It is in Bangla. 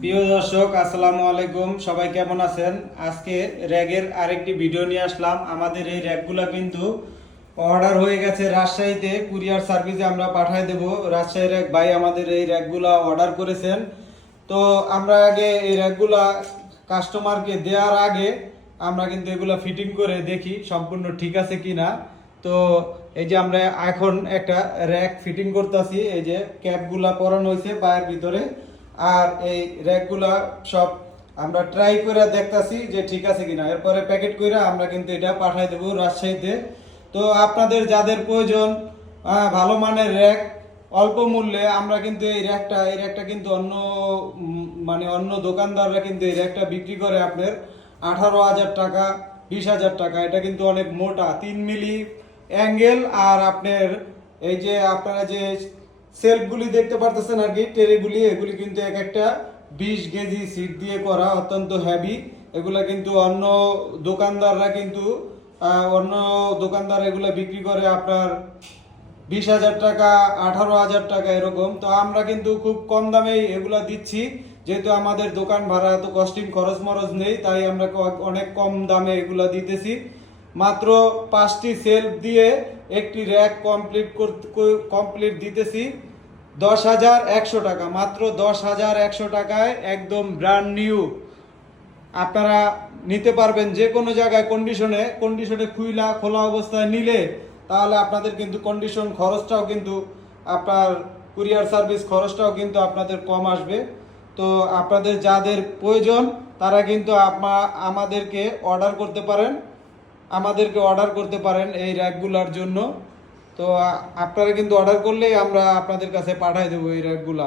প্রিয় দর্শক, আসসালামু আলাইকুম। সবাই কেমন আছেন? আজকে র্যাগের আরেকটি ভিডিও নিয়ে আসলাম। আমাদের এই র্যাগগুলা কিন্তু অর্ডার হয়ে গেছে রাজশাহীতে, কুরিয়ার সার্ভিসে আমরা পাঠিয়ে দেব। রাজশাহীর এক ভাই আমাদের এই র্যাগগুলা অর্ডার করেছেন। তো আমরা আগে এই র্যাগগুলা কাস্টমারকে দেওয়ার আগে আমরা কিন্তু এগুলা ফিটিং করে দেখি সম্পূর্ণ ঠিক আছে কিনা। তো এই যে আমরা এখন একটা র্যাক ফিটিং করতেছি। এই যে ক্যাপগুলা পরানো হয়েছে পায়ের ভিতরে, আর এই র্যাকগুলা সব আমরা ট্রাই করে দেখতাছি যে ঠিক আছে কিনা। এরপরে প্যাকেট করে আমরা কিন্তু এটা পাঠিয়ে দেবো রাজশাহীতে। তো আপনাদের যাদের প্রয়োজন ভালো মানের র্যাক অল্প মূল্যে, আমরা কিন্তু এই র্যাকটা কিন্তু অন্য দোকানদাররা কিন্তু এই র্যাকটা বিক্রি করে আপনার 18,000 টাকা, 20,000 টাকা। এটা কিন্তু অনেক মোটা 3 মিলি অ্যাঙ্গেল। আর আপনার এই যে আপনারা যে সেলফগুলি দেখতে পারতেছেন আর কি, ট্রেগুলি, এগুলি কিন্তু এক একটা 20 কেজি সিট দিয়ে করা, অত্যন্ত হেভি। এগুলা কিন্তু অন্য দোকানদার এগুলা বিক্রি করে আপনার 20,000 টাকা, 18,000 টাকা এরকম। তো আমরা কিন্তু খুব কম দামে এগুলা দিচ্ছি, যেহেতু আমাদের দোকান ভাড়া এত কস্টিং খরচ মরচ নেই, তাই আমরা অনেক কম দামে এগুলা দিতেছি। মাত্র 5টি সেলফ দিয়ে একটি র্যাক কমপ্লিট দিতেছি 10,100 টাকা, মাত্র 10,100 টাকায় একদম ব্র্যান্ড নিউ আপনারা নিতে পারবেন। যে কোনো জায়গায় কন্ডিশনে খোলা অবস্থায় নিলে তাহলে আপনাদের কিন্তু কন্ডিশন খরচটাও কিন্তু আপনার কুরিয়ার সার্ভিস খরচটাও কিন্তু আপনাদের কম আসবে। তো আপনাদের যাদের প্রয়োজন তারা কিন্তু আমাদেরকে অর্ডার করতে পারেন এই র্যাকগুলার জন্য। তো আপনারা কিন্তু অর্ডার করলেই আমরা আপনাদের কাছে পাঠিয়ে দেবো এই র্যাকগুলা।